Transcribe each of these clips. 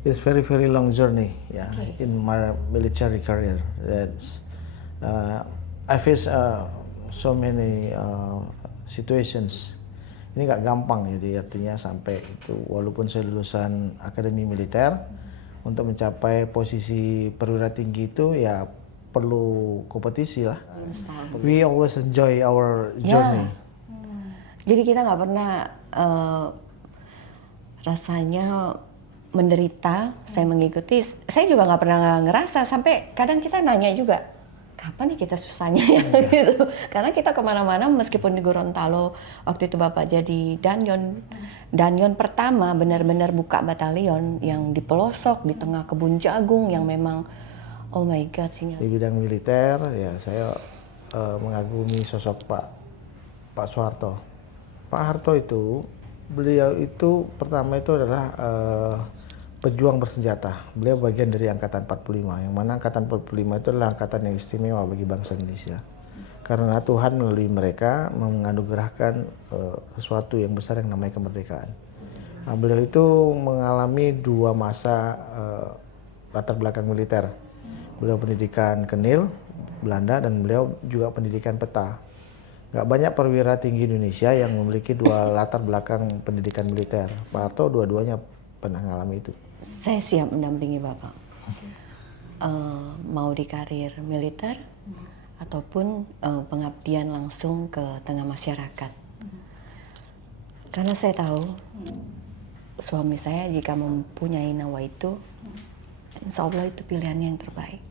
It's very long journey, yeah, Okay. in my military career. That's I face so many situations. Ini nggak gampang, jadi artinya sampai itu walaupun saya lulusan akademi militer, untuk mencapai posisi perwira tinggi itu ya perlu kompetisi lah. We always enjoy our journey. Jadi kita nggak pernah rasanya menderita. Saya mengikuti, saya juga nggak pernah ngerasa, sampai kadang kita nanya juga, kapan nih kita susahnya ya gitu. Karena kita kemana-mana, meskipun di Gorontalo waktu itu Bapak jadi danyon pertama benar-benar buka batalion yang di pelosok di tengah kebun jagung yang memang oh my god Di bidang militer ya saya mengagumi sosok Pak Soeharto. Pak Harto itu, beliau itu pertama itu adalah pejuang bersenjata. Beliau bagian dari Angkatan 45, yang mana Angkatan 45 itu adalah angkatan yang istimewa bagi bangsa Indonesia. Karena Tuhan melalui mereka menganugerahkan sesuatu yang besar yang namanya kemerdekaan. Nah, beliau itu mengalami dua masa latar belakang militer. Beliau pendidikan Kenil, Belanda, dan beliau juga pendidikan peta. Nggak banyak perwira tinggi Indonesia yang memiliki dua latar belakang pendidikan militer. Pak Harto dua-duanya pernah mengalami itu. Saya siap mendampingi Bapak. Mau di karir militer ataupun pengabdian langsung ke tengah masyarakat. Karena saya tahu suami saya jika mempunyai nawa itu, insya Allah itu pilihan yang terbaik.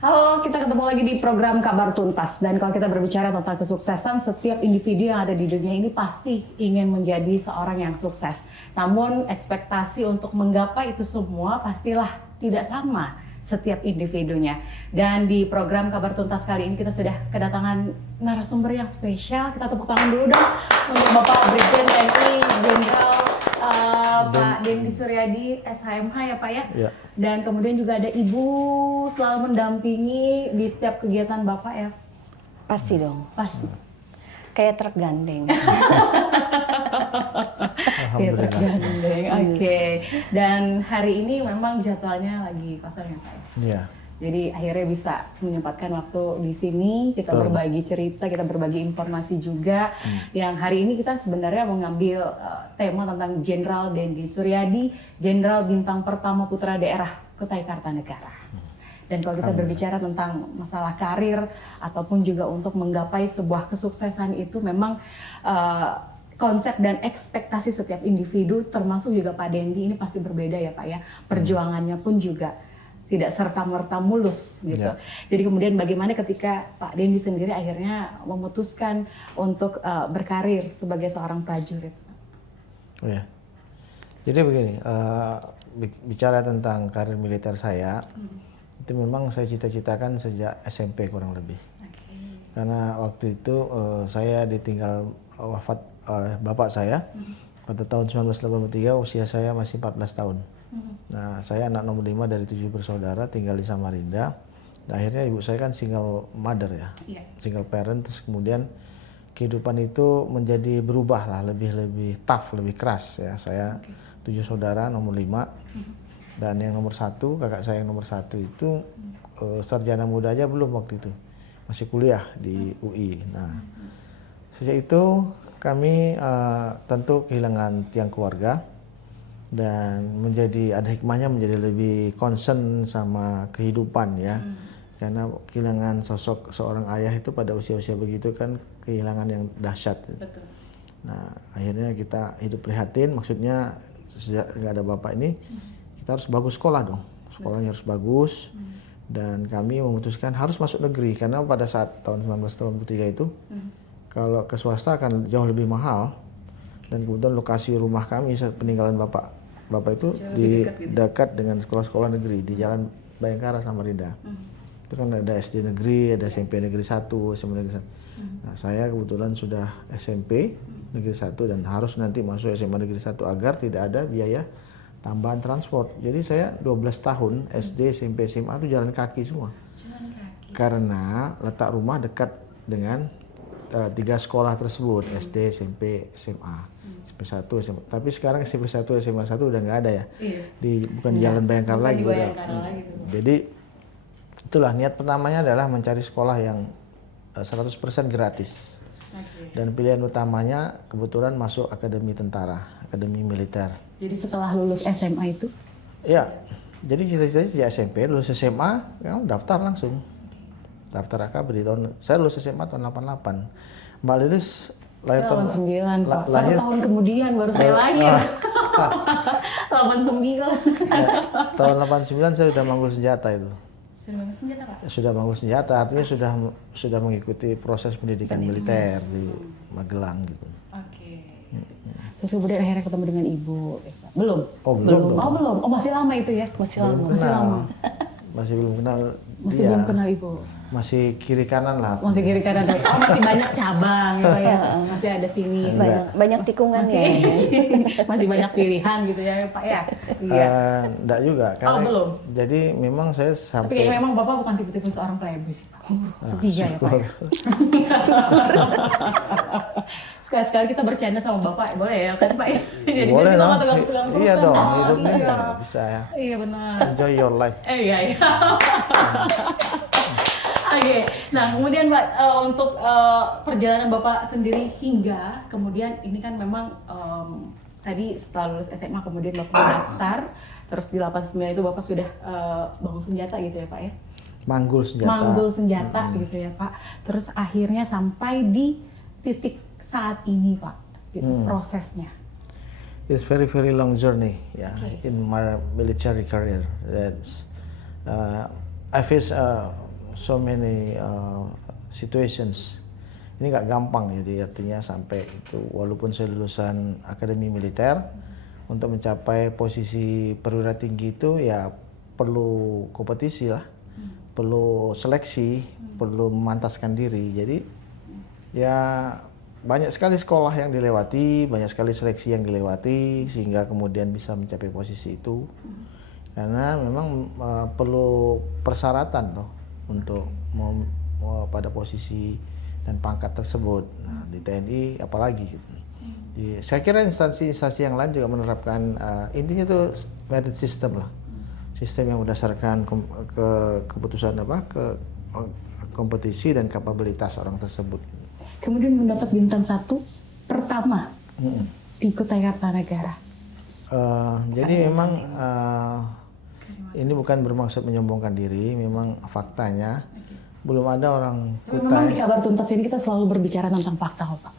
Halo, kita ketemu lagi di program Kabar Tuntas. Dan kalau kita berbicara tentang kesuksesan, setiap individu yang ada di dunia ini pasti ingin menjadi seorang yang sukses. Namun ekspektasi untuk menggapai itu semua pastilah tidak sama setiap individunya. Dan di program Kabar Tuntas kali ini kita sudah kedatangan narasumber yang spesial. Kita tepuk tangan dulu dong untuk Bapak Brigjen TNI Jenderal Pak Dendi Suryadi, SHMH ya Pak ya? Ya. Dan kemudian juga ada Ibu selalu mendampingi di setiap kegiatan Bapak ya? Pasti dong, Pasti. kayak truk gandeng. Kayak truk gandeng, oke. Dan hari ini memang jadwalnya lagi kosong ya Pak ya? Iya. Jadi akhirnya bisa menyempatkan waktu di sini, kita berbagi cerita, kita berbagi informasi juga. Yang hari ini kita sebenarnya mengambil tema tentang Jenderal Dendi Suryadi, Jenderal Bintang Pertama Putra Daerah Kutai Kartanegara. Dan kalau kita berbicara tentang masalah karir ataupun juga untuk menggapai sebuah kesuksesan itu memang konsep dan ekspektasi setiap individu termasuk juga Pak Dendi ini pasti berbeda ya Pak ya. Perjuangannya pun juga tidak serta-merta mulus gitu. Ya. Jadi kemudian bagaimana ketika Pak Dendi sendiri akhirnya memutuskan untuk berkarir sebagai seorang prajurit? Oh ya. Jadi begini, bicara tentang karir militer saya, itu memang saya cita-citakan sejak SMP kurang lebih. Karena waktu itu saya ditinggal wafat oleh bapak saya pada tahun 1983, usia saya masih 14 tahun. Nah, saya anak nomor 5 dari 7 bersaudara, tinggal di Samarinda. Nah, akhirnya ibu saya kan single mother ya, single parent. Terus kemudian kehidupan itu menjadi berubah lah, lebih tough, lebih keras ya. Saya 7 saudara, nomor 5. Dan yang nomor 1, kakak saya yang nomor 1 itu sarjana muda aja belum waktu itu, masih kuliah di UI. Nah, sejak itu kami tentu kehilangan tiang keluarga. Dan ada hikmahnya menjadi lebih concern sama kehidupan ya. Karena kehilangan sosok seorang ayah itu pada usia-usia begitu kan kehilangan yang dahsyat. Betul. Nah, akhirnya kita hidup prihatin, maksudnya sejak nggak ada bapak ini kita harus bagus sekolah dong. Sekolahnya harus bagus. Dan kami memutuskan harus masuk negeri karena pada saat tahun 1993 itu kalau ke swasta akan jauh lebih mahal. Dan kemudian lokasi rumah kami saat peninggalan bapak itu di dekat dengan sekolah-sekolah negeri di Jalan Bayangkara Samarinda. Itu kan ada SD negeri, ada SMP negeri 1, SMP negeri 1. Nah, saya kebetulan sudah SMP negeri 1 dan harus nanti masuk SMA negeri 1 agar tidak ada biaya tambahan transport. Jadi saya 12 tahun SD, SMP, SMA itu jalan kaki semua. Karena letak rumah dekat dengan 3 sekolah tersebut, SD, SMP, SMA. SMP 1, SMA. Tapi sekarang SMP 1, SMA 1 udah nggak ada ya. Bukan di Jalan Bayangkara lagi. Jadi itulah niat pertamanya adalah mencari sekolah yang 100% gratis. Dan pilihan utamanya kebetulan masuk akademi tentara, akademi militer. Jadi setelah lulus SMA itu? Iya. Jadi cita-citanya di SMP, lulus SMA, ya daftar langsung. Daftar AKB di tahun, saya lulus SMA tahun 88. Mbak Lilis lahir tahun 9, Pak. 1 tahun kemudian baru saya lahir. 89. Ya, tahun 89 saya sudah manggul senjata itu. Sudah manggul senjata, Pak? Sudah manggul senjata, artinya sudah mengikuti proses pendidikan militer di Magelang gitu. Oke. Terus kemudian akhirnya ketemu dengan ibu. Belum? Oh, belum. Oh, belum. Oh, masih lama itu ya? Masih lama. Masih lama. Masih belum kenal. Masih belum kenal ibu. Masih kiri kanan lah. Masih kiri kanan. Oh, masih banyak cabang gitu ya. Masih ada sini. Banyak tikungan ya. Masih banyak pilihan gitu ya, Pak ya. Iya. Enggak juga. Karena, belum. Jadi memang saya sampai. Tapi kayaknya memang Bapak bukan tipe-tipe seorang playboy sih, Pak. Setia ya, Pak. Sekali-sekali kita bercanda sama Bapak, boleh ya kan, Pak ya? Jadi boleh kita dong. tegang-tegang terus Iya kan, dong, Pak. hidupnya Iya. bisa ya. Iya benar. Enjoy your life. Iya. Oke, nah kemudian Pak, untuk perjalanan Bapak sendiri hingga kemudian ini kan memang tadi setelah lulus SMA kemudian Bapak mendaftar, terus di 89 itu Bapak sudah bangun senjata gitu ya Pak ya? Manggul senjata. Manggul senjata gitu ya Pak, terus akhirnya sampai di titik saat ini Pak, gitu, prosesnya. It's very long journey, yeah, in my military career. That's I face so many situations. Ini nggak gampang, jadi artinya sampai itu walaupun saya lulusan akademi militer untuk mencapai posisi perwira tinggi itu ya perlu kompetisi lah, perlu seleksi, perlu memantaskan diri. Jadi ya banyak sekali sekolah yang dilewati, banyak sekali seleksi yang dilewati sehingga kemudian bisa mencapai posisi itu. Karena memang perlu persyaratan toh untuk pada posisi dan pangkat tersebut. Nah, di TNI apalagi gitu. Saya kira instansi-instansi yang lain juga menerapkan intinya itu merit system lah. Sistem yang berdasarkan keputusan kompetisi dan kapabilitas orang tersebut. Kemudian mendapat bintang 1 pertama di Kutai Kartanegara. Jadi memang ini bukan bermaksud menyombongkan diri, memang faktanya belum ada orang Kutai. Kutai. Memang di kabar tuntas ini kita selalu berbicara tentang fakta, Pak.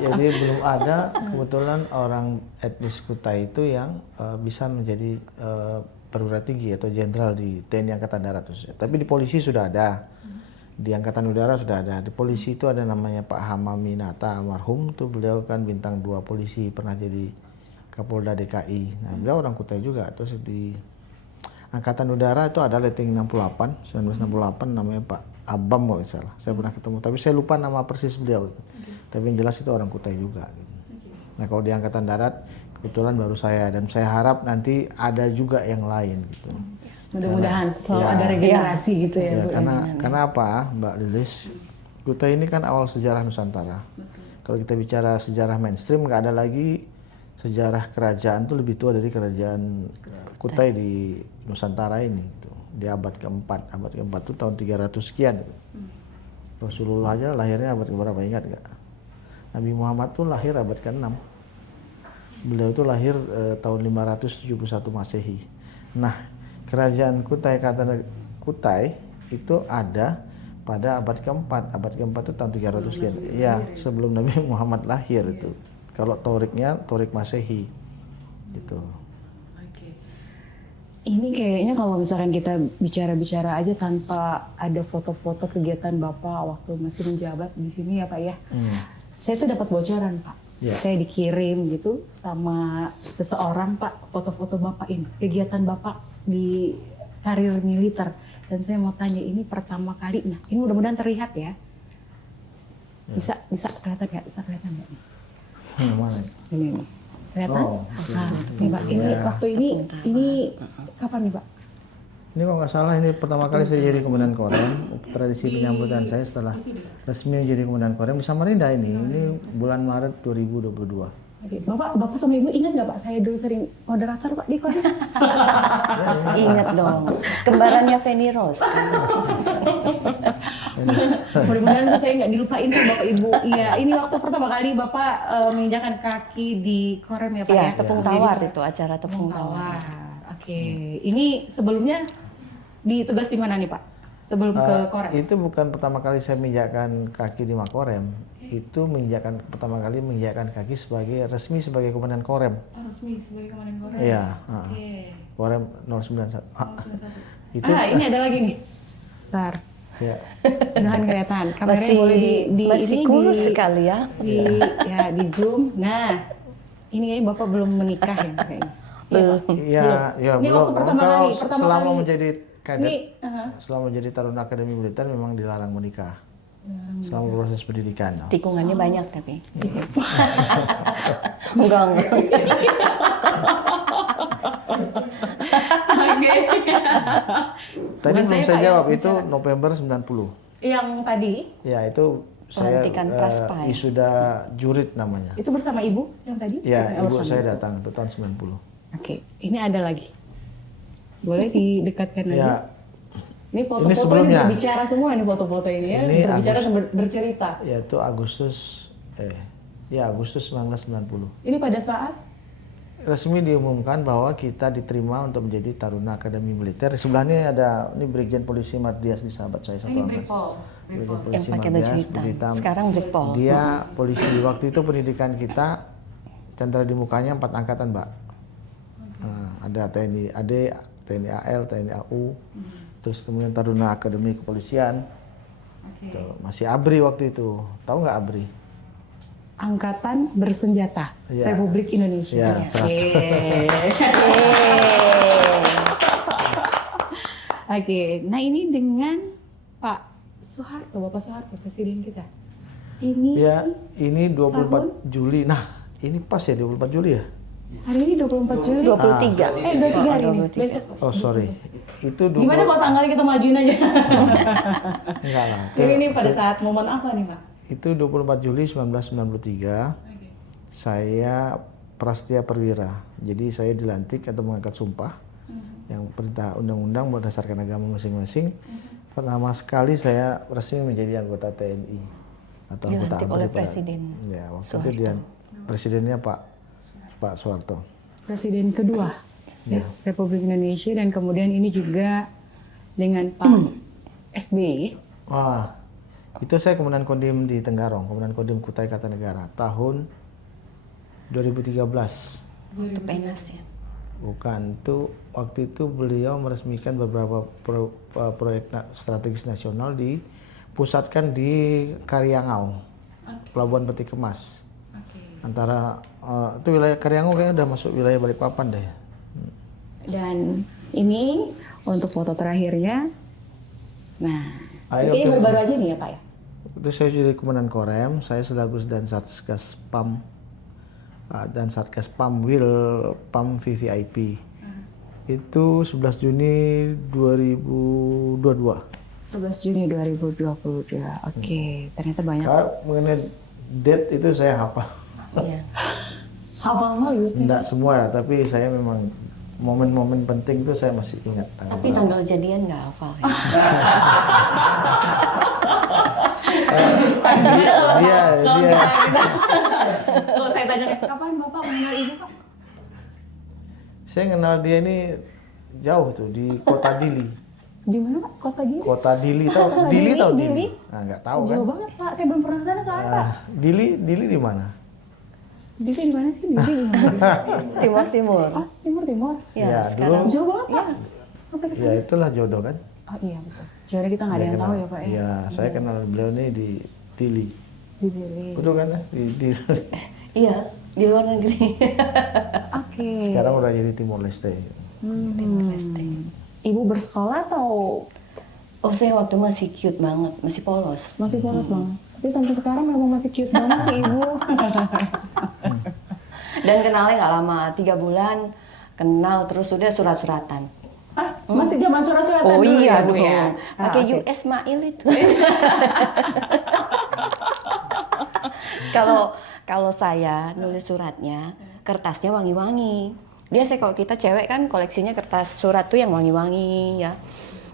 Jadi belum ada kebetulan orang etnis Kutai itu yang bisa menjadi perwira tinggi atau jenderal di TNI Angkatan Darat. Tapi di polisi sudah ada. Di Angkatan Udara sudah ada. Di polisi itu ada namanya Pak Hamaminata almarhum, tuh beliau kan bintang 2 polisi, pernah jadi Kapolda DKI. Nah, beliau orang Kutai juga. Terus di Angkatan Udara itu ada letting 1968 namanya Pak Abam kalau salah. Saya pernah ketemu, tapi saya lupa nama persis beliau. Tapi yang jelas itu orang Kutai juga. Nah, kalau di Angkatan Darat kebetulan baru saya, dan saya harap nanti ada juga yang lain gitu. Mudah-mudahan selalu ada regenerasi gitu ya, Bu. Karena apa, Mbak Lilis? Kutai ini kan awal sejarah Nusantara. Kalau kita bicara sejarah mainstream, nggak ada lagi sejarah kerajaan itu lebih tua dari kerajaan Kutai di Nusantara ini. Gitu. Di abad keempat. Abad keempat itu tahun 300 sekian. Gitu. Rasulullah aja lahirnya abad keberapa, ingat nggak? Nabi Muhammad tuh lahir abad ke-6. Beliau tuh lahir tahun 571 Masehi. Nah, kerajaan Kutai Kutai itu ada pada abad keempat. Abad keempat itu tahun 300 sekian. Iya, sebelum Nabi Muhammad lahir itu. Kalau Toriknya Torik Masehi. Gitu. Oke. Ini kayaknya kalau misalkan kita bicara-bicara aja tanpa ada foto-foto kegiatan Bapak waktu masih menjabat di sini ya Pak ya. Saya tuh dapat bocoran Pak. Saya dikirim gitu sama seseorang Pak, foto-foto Bapak ini, kegiatan Bapak di karir militer. Dan saya mau tanya, ini pertama kali, nah ini mudah-mudahan terlihat ya. Bisa kelihatan nggak? Bisa kelihatan nggak? Mana? Ini kelihatan? Oh, nah, nih Pak, ini waktu ini kapan nih Pak? Ini kalau nggak salah ini pertama kali saya jadi komandan Korem. Tradisi penyambutan saya setelah resmi menjadi komandan Korem di Samarinda ini bulan Maret 2022. Oke. Bapak sama Ibu ingat nggak Pak, saya dulu sering moderator Pak di Korem? Ingat dong, kembarannya Feni Rose. Mudah-mudahan saya nggak dilupain sama Bapak Ibu. Iya, ini waktu pertama kali Bapak menginjakan kaki di Korem ya Pak Iya, ya? tepung tawar itu, acara tepung tawar. Oke, ini sebelumnya ditugas di mana nih Pak? Sebelum ke Korem? Itu bukan pertama kali saya menginjakkan kaki di Makorem. Itu pertama kali menginjakkan kaki resmi sebagai komandan Korem. Oh, resmi sebagai komandan Korem? Iya. Oke. Korem 091. Itu ini ada lagi nih. Bentar. ya. Mudahan kelihatan. Kameranya boleh masih kurus sekali ya. Di Zoom. Nah, ini kayaknya Bapak belum menikah ya kayaknya. Belum. Ya Ini belum. waktu pertama kali. Selama menjadi kadet, Ini, selama menjadi taruna akademi militer memang dilarang menikah. Selama proses pendidikan. Tikungannya banyak tapi. Enggak. Oke. Tadi Bukan belum saya, saya Pak, jawab yang itu bicara. November 90. Yang tadi, Ya itu saya Pelantikan Praspai. wisuda jurid namanya. itu bersama Ibu yang tadi? Ya, ibu bersama saya Ibu. datang itu tahun 90. Oke, ini ada lagi. Boleh didekatkan lagi? Ya, Ini Ini foto-foto ini sebelumnya. berbicara semua ini foto-foto ini ya. Ini Berbicara dan bercerita. yaitu Agustus 1990. Ini pada saat Resmi diumumkan bahwa kita diterima untuk menjadi taruna akademi militer. Di sebelahnya ada ini Brigjen Polisi Mardias, di sahabat saya satu orang. Brigjen Yang Polisi pakai baju Mardias, hitam. Sekarang Brigpol. Dia polisi. Waktu itu pendidikan kita cendera di mukanya 4 angkatan, Mbak. Nah, ada TNI AD, TNI AL, TNI AU, terus kemudian taruna akademi kepolisian. Tuh, masih ABRI waktu itu. Tahu nggak ABRI? Angkatan Bersenjata Iya. Republik Indonesia. Iya, Oke, nah ini dengan Pak Soeharto, Bapak Soeharto, Presiden kita. Ini Ya, ini 24 Juli. Nah, ini pas ya 24 Juli ya? hari ini 24 Juli. 23. 23 hari ini. 23. Besok. Oh, sorry. Itu Gimana kok tanggalnya kita majuin aja? Enggak lah. Jadi ini pada saat momen apa nih Pak? Itu 24 Juli 1993. Saya Prasetya Perwira. Jadi saya dilantik atau mengangkat sumpah yang perintah undang-undang berdasarkan agama masing-masing. Pertama sekali saya resmi menjadi anggota TNI atau anggota Dilantik ABRI oleh pada- Presiden Ya, waktu Soeharto. itu dia presidennya Pak Soeharto. Presiden kedua Ya. Republik Indonesia, dan kemudian ini juga dengan Pak SBY. Wah, itu saya komandan Kodim di Tenggarong, komandan Kodim Kutai Kartanegara tahun 2013. Itu PNS ya. Bukan, itu waktu itu beliau meresmikan beberapa proyek strategis nasional dipusatkan di Karyangau, Pelabuhan Peti Kemas. Antara itu wilayah Karyangau kayaknya udah masuk wilayah Balikpapan deh. Dan ini untuk foto terakhirnya. Nah, Ayo, ini oke. baru aja nih ya Pak ya? Itu saya jadi komandan Korem, saya selaku dan Satgas PAM dan Satgas PAM PAM VVIP. Itu 11 Juni 2022. 11 Juni 2022. Oke, ternyata banyak. Mengenai date itu saya hafal. Iya. Hafal mau gitu. Enggak semua ya, tapi saya memang momen-momen penting itu saya masih ingat. Tapi tanggal jadian nggak hafal ya. dia Kalau saya tanya, kapan Bapak mengenal Ibu Pak? saya kenal dia ini jauh tuh di Kota Dili. Di mana Pak? Kota Gili? Kota Dili tahu? Dili tahu Dili? Dili? Nah, nggak tahu kan? Jauh banget Pak, saya belum pernah ke sana soalnya Pak. Dili di mana? Dili di mana sih? Dili di mana? Timur-timur. Oh, timur. Ya, Ya, sekarang dulu- Jauh banget Pak. Sampai ke Ya sana. itulah jodoh kan? Oh iya betul. Jadi kita nggak ada yang tahu ya Pak ya? Iya, saya kenal beliau nih di Dili. Di Dili. Betul kan ya? Di iya, di luar negeri. Oke. sekarang udah jadi Timor Leste. Timur Leste. Ibu bersekolah atau Oh, saya waktu masih cute banget, masih polos. masih polos banget? Tapi sampai sekarang memang masih cute banget sih Ibu. Dan kenalnya nggak lama, 3 bulan kenal terus udah surat-suratan. Ah, Masih zaman surat-suratan Oh dulu iya ya, Bu dong, ya? pakai Oke. US Mail itu. Kalau saya nulis suratnya, kertasnya wangi-wangi. Biasa kalau kita cewek kan koleksinya kertas surat tuh yang wangi-wangi ya.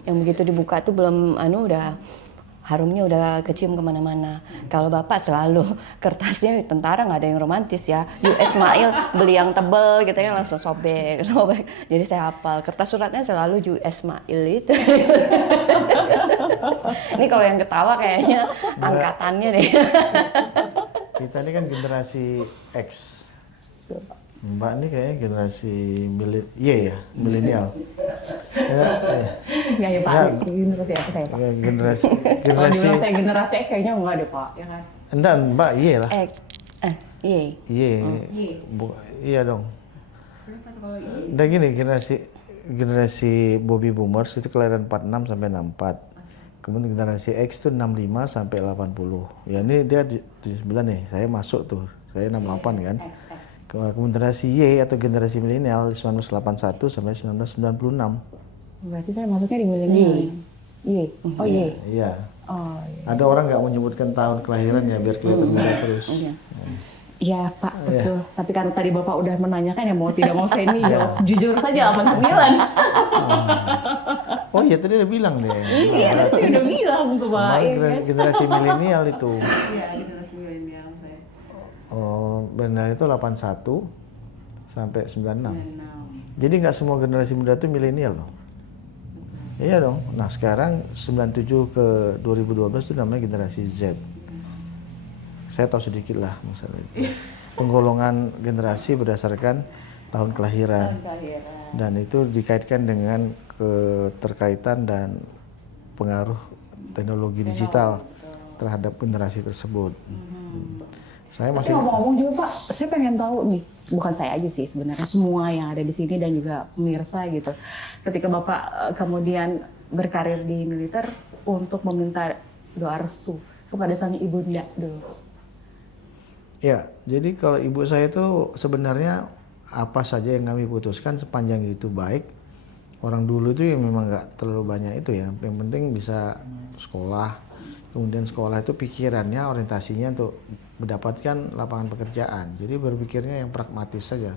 Yang begitu dibuka tuh belum udah harumnya udah kecium kemana-mana. Kalau bapak selalu kertasnya tentara nggak ada yang romantis ya. US Mail beli yang tebel gitu ya langsung sobek, sobek. Jadi saya hafal kertas suratnya selalu US Mail itu. Ini kalau yang ketawa kayaknya angkatannya deh. Kita ini kan generasi X. Mbak ini kayaknya generasi milenial. Ya, Ya Pak, Ya. generasi apa saya Pak? generasi Kalau generasi dibilang saya generasi X kayaknya enggak deh Pak, ya kan? enggak Mbak lah. Iya. Iya dong. Dan gini generasi Bobby Boomers itu kelahiran 46 sampai 64. Kemudian generasi X itu 65 sampai 80. Ya ini dia 79 nih. Saya masuk tuh. Saya 68 kan. Kemudian generasi Y atau generasi milenial 1981 sampai 1996. Berarti saya masuknya di milenial. Iya. Oh iya. Iya. Oh iya. Ada orang nggak menyebutkan tahun kelahiran ya biar kelihatan muda terus. Iya Pak, betul. Tapi karena tadi Bapak udah menanyakan ya mau tidak mau saya ini jawab jujur saja 89. Oh iya tadi udah bilang deh. Iya, tadi udah bilang tuh Pak. Memang Iya kan? generasi milenial itu. Iya, generasi milenial saya. Oh, benar itu 81 sampai 96. Jadi nggak semua generasi muda itu milenial loh. Iya dong. Nah sekarang 97 ke 2012 itu namanya generasi Z. Saya tahu sedikit lah masalah itu. Penggolongan generasi berdasarkan tahun kelahiran. Dan itu dikaitkan dengan keterkaitan dan pengaruh teknologi digital terhadap generasi tersebut. Saya Tapi masih ngomong-ngomong juga Pak, saya pengen tahu nih, bukan saya aja sih sebenarnya semua yang ada di sini dan juga pemirsa gitu. Ketika Bapak kemudian berkarir di militer untuk meminta doa restu kepada sang ibunda dulu. ya, jadi kalau ibu saya itu sebenarnya apa saja yang kami putuskan sepanjang itu baik. Orang dulu itu yang memang nggak terlalu banyak itu ya. Yang penting bisa sekolah. Kemudian sekolah itu pikirannya, orientasinya untuk mendapatkan lapangan pekerjaan. Jadi berpikirnya yang pragmatis saja.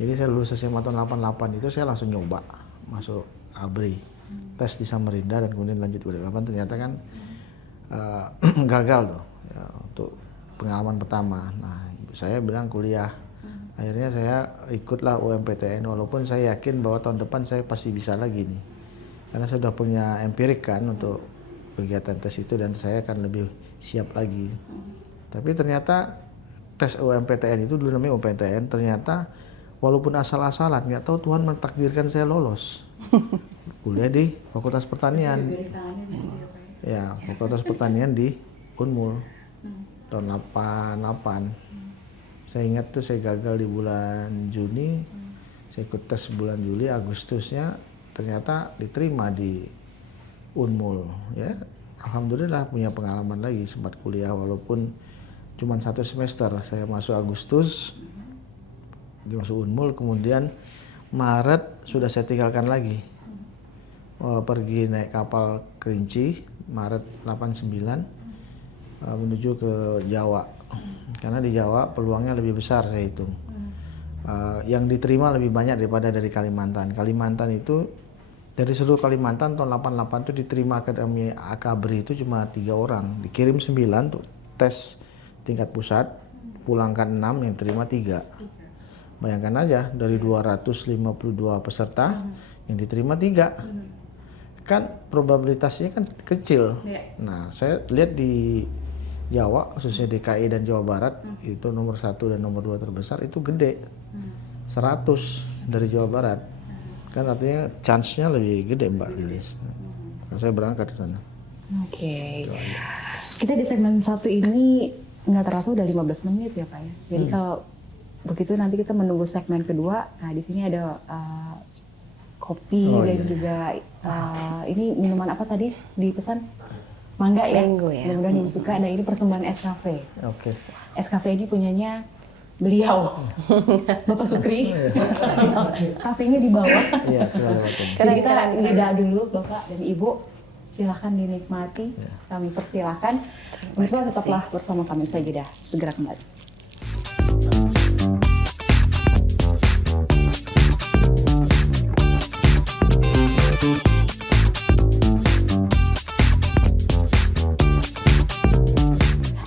Jadi saya lulus SMA tahun 88 itu saya langsung nyoba masuk ABRI. Tes di Samarinda dan kemudian lanjut ke 88 ternyata kan gagal tuh ya, untuk pengalaman pertama. Nah, saya bilang kuliah. Akhirnya saya ikutlah UMPTN walaupun saya yakin bahwa tahun depan saya pasti bisa lagi nih. Karena saya sudah punya empirik kan untuk kegiatan tes itu dan saya akan lebih siap lagi. Tapi ternyata tes UMPTN itu dulu namanya UMPTN, ternyata walaupun asal-asalan nggak tahu Tuhan mentakdirkan saya lolos. Kuliah di Fakultas Pertanian. Ya, Fakultas Pertanian di Unmul tahun 88. Saya ingat tuh saya gagal di bulan Juni, saya ikut tes bulan Juli, Agustusnya ternyata diterima di Unmul. Ya, alhamdulillah punya pengalaman lagi, sempat kuliah walaupun cuma 1 semester. Saya masuk Agustus, masuk Unmul, kemudian Maret sudah saya tinggalkan lagi. Pergi naik kapal Kerinci, Maret 89 menuju ke Jawa. Karena di Jawa peluangnya lebih besar saya hitung. Yang diterima lebih banyak daripada dari Kalimantan. Kalimantan itu dari seluruh Kalimantan tahun 88 itu diterima Akademi Akabri itu cuma 3 orang. Dikirim 9 untuk tes tingkat pusat, pulangkan 6 yang terima 3. Bayangkan aja dari 252 peserta yang diterima 3. Kan probabilitasnya kan kecil. Nah, saya lihat di Jawa, khususnya DKI dan Jawa Barat, itu nomor 1 dan nomor 2 terbesar itu gede. 100 dari Jawa Barat. Kan artinya chance-nya lebih gede Mbak Lilis. Saya berangkat ke sana. Oke. Kita di segmen 1 ini nggak terasa udah 15 menit ya Pak ya. Jadi kalau begitu nanti kita menunggu segmen kedua. Nah di sini ada kopi dan juga ini minuman apa tadi dipesan? Mangga ya? Mango ya. Mudah-mudahan yang suka. Dan ini persembahan Es Cafe. Oke. Es Cafe ini punyanya beliau, Bapak Sukri. Kafenya di bawah. Iya, silakan. Jadi kita jeda dulu Bapak dan Ibu. Silahkan dinikmati. Kami persilahkan. Pemirsa tetaplah bersama kami. Usai jeda, segera kembali.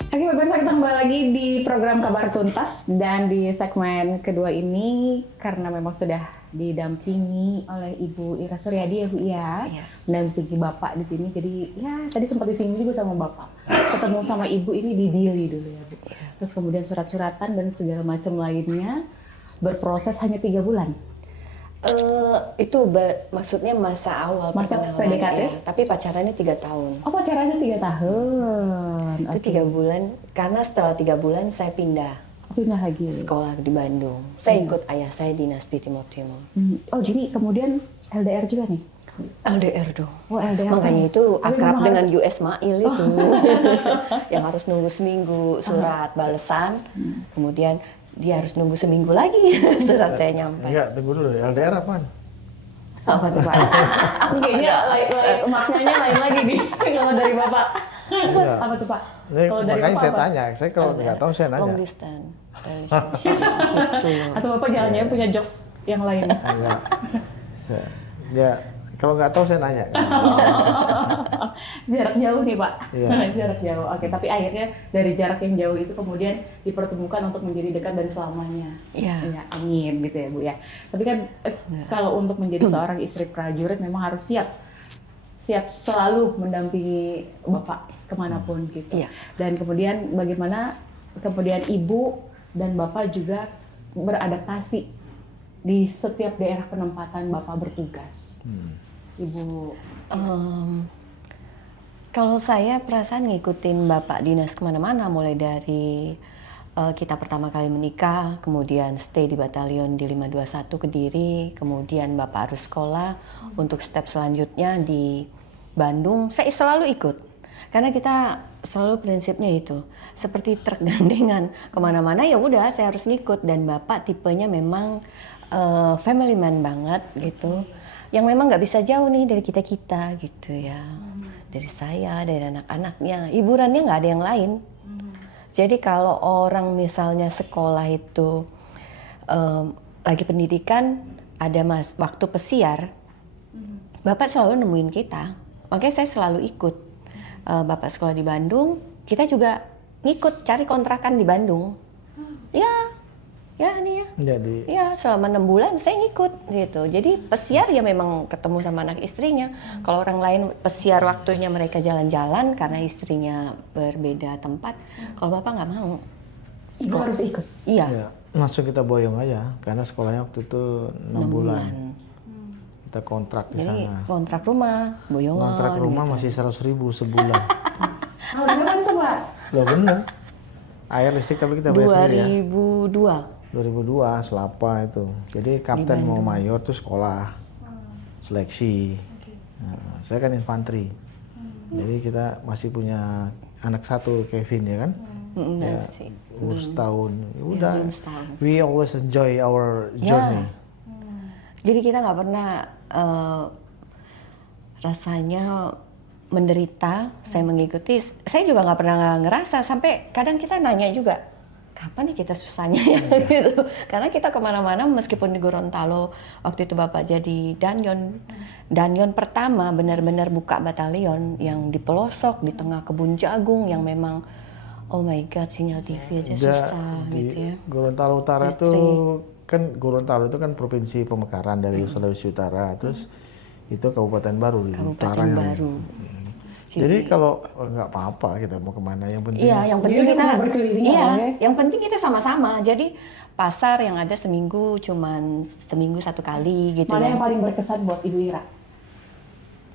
Oke, pemirsa, kita kembali lagi di program Kabar Tuntas, dan di segmen kedua ini karena memang sudah didampingi oleh Ibu Ira Suryadi ya Bu ya, mendampingi Bapak di sini. Jadi ya tadi sempat disinggung juga sama Bapak, ketemu sama Ibu ini di Dili dulu ya Bu. Terus kemudian surat-suratan dan segala macam lainnya berproses hanya 3 bulan. Itu maksudnya masa awal Masa perkenalan, PDKT? ya. Tapi pacarannya 3 tahun. Oh, pacarannya 3 tahun. Itu 3 bulan, karena setelah 3 bulan saya pindah Pindah lagi. sekolah di Bandung. Saya ikut ayah saya dinas di Timur Timur. Oh, jadi kemudian LDR juga nih? LDR dong. Oh, LDR. Makanya itu Tapi akrab memang dengan harus- US Mail itu. Yang harus nunggu seminggu surat balesan. Kemudian dia harus nunggu seminggu lagi surat saya nyampe. Enggak, tunggu dulu. LDR apaan? Apa tuh Pak? Kayaknya maknanya lain lagi nih kalau dari Bapak. Iya. Apa tuh Pak? Ini Kalau dari makanya Bapak saya apa? tanya. Saya kalau nggak tahu saya Long nanya. distance relationship gitu. Atau Bapak jangan-jangan punya jokes yang lain? Enggak. Ya, kalau nggak tahu saya nanya. Jarak jauh nih Pak. Iya. Jarak jauh. Oke, tapi akhirnya dari jarak yang jauh itu kemudian dipertemukan untuk menjadi dekat dan selamanya. Iya. Ya, amin gitu ya Bu ya. Tapi kan kalau untuk menjadi seorang istri prajurit memang harus siap selalu mendampingi Bapak kemanapun gitu. Iya. Dan kemudian bagaimana kemudian Ibu dan Bapak juga beradaptasi di setiap daerah penempatan Bapak bertugas. Ibu. Kalau saya perasaan ngikutin Bapak dinas kemana-mana, mulai dari kita pertama kali menikah, kemudian stay di batalion di 521 Kediri, kemudian Bapak harus sekolah, untuk step selanjutnya di Bandung, saya selalu ikut. Karena kita selalu prinsipnya itu, seperti truk gandengan, kemana-mana ya udah saya harus ngikut. Dan Bapak tipenya memang family man banget gitu, yang memang nggak bisa jauh nih dari kita gitu ya, dari saya, dari anak-anaknya, hiburannya nggak ada yang lain. Jadi kalau orang misalnya sekolah itu lagi pendidikan, ada waktu pesiar, Bapak selalu nemuin kita, makanya saya selalu ikut. Bapak sekolah di Bandung, kita juga ngikut cari kontrakan di Bandung. Ya nih ya. Jadi Ya, selama 6 bulan saya ngikut gitu. Jadi pesiar ya memang ketemu sama anak istrinya. Kalau orang lain pesiar waktunya mereka jalan-jalan karena istrinya berbeda tempat. Kalau Bapak nggak mau. Ibu harus ikut. Iya, ya, langsung kita boyong aja karena sekolahnya waktu itu 6 bulan. Kita kontrak di Jadi sana. kontrak rumah, boyongan. Kontrak rumah gitu. masih 100.000 sebulan. Berapa tuh Pak? Loh bener. Air listrik tapi kita bayar sendiri ya. 2002. 2002 Selapa itu. Jadi kapten mau mayor tuh sekolah seleksi. Nah, saya kan infanteri. Jadi kita masih punya anak satu Kevin ya kan. Ya, Masih. umur setahun. Ya udah. belum setahun. We always enjoy our journey. Jadi kita nggak pernah rasanya menderita, saya mengikuti. Saya juga nggak pernah ngerasa, sampai kadang kita nanya juga, kapan nih kita susahnya ya gitu. Karena kita kemana-mana, meskipun di Gorontalo waktu itu Bapak jadi danyon pertama benar-benar buka batalion yang di pelosok di tengah kebun jagung yang memang oh my god, sinyal TV aja susah di gitu ya. Gorontalo Utara Listrik. tuh kan Gorontalo itu kan provinsi Pemekaran dari Sulawesi Utara, terus itu Kabupaten Baru di Kabupaten utaranya. Baru. Jadi kalau nggak apa-apa kita mau kemana, yang penting Iya, yang penting Jadi kita kita berkeliling iya, ya. yang penting kita sama-sama. Jadi pasar yang ada seminggu cuman seminggu 1 kali gitu Mana ya. yang paling berkesan buat Ibu Ira?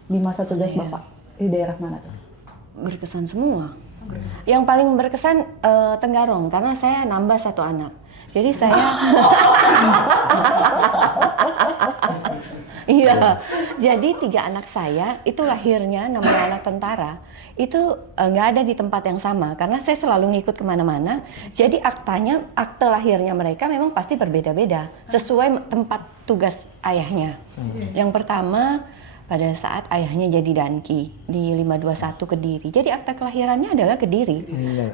Di masa tugas Iya. Bapak di daerah mana tuh? Berkesan semua. Yang paling berkesan Tenggarong, karena saya nambah 1 anak. Jadi saya Iya, jadi 3 anak saya itu lahirnya namanya anak tentara itu nggak ada di tempat yang sama karena saya selalu ngikut kemana-mana. Jadi akte lahirnya mereka memang pasti berbeda-beda sesuai tempat tugas ayahnya. Yang pertama pada saat ayahnya jadi Danki di 521 Kediri. Jadi akte kelahirannya adalah Kediri. Iya,